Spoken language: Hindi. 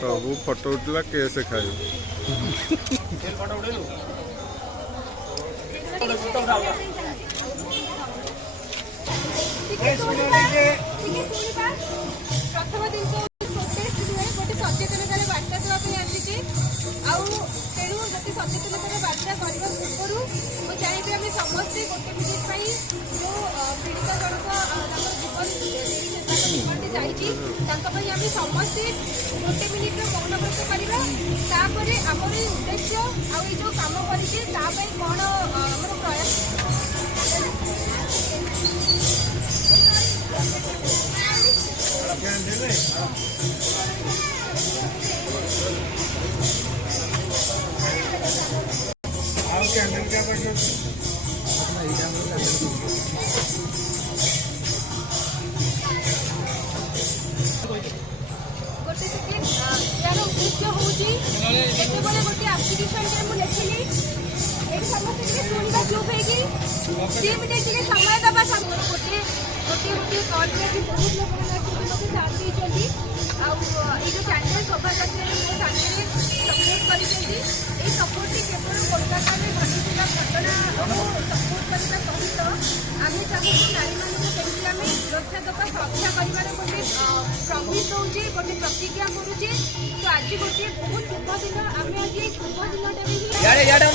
ସବୁ ଫଟୋ ଉଠିଲା କେସ୍ ଖାଇବ। प्रथम जिन गोटे सचेतनतार बार्ता देवाई आसी तेणु गोटे सचेतनतार बार्ता करने पूर्व मुझे चाहिए आम समस्ते गोटे मिनिट जो पीड़िता जनक जीवन जाइए आम समस्ते गोटे मिनिट मौन व्रत करवा आमर उद्देश्य आ जो कम कर कौन आम प्रयास कैंडल क्या गोटे सेकेंड यार उद्देश्य हूँ जितेबाला गोटे आप्लिकेसन लिखिली समस्त शुणा चुप हो समय दबा गोटे गोटे गोटे कल बहुत लोक मैंने साथ देती जो चैनल शोभा यात्रा मो सामने सपोर्ट कर सपोर्ट केवल कोलकाता में घटी घटना सपोर्ट करने सहित आम चाहूँ नारी मान केमती आम सुरक्षा देवा रक्षा कर गोटे प्रमिश दौचे गोटे प्रतिज्ञा करुचे तो आज गोटे बहुत शुभ दिन आम आज शुभ दिन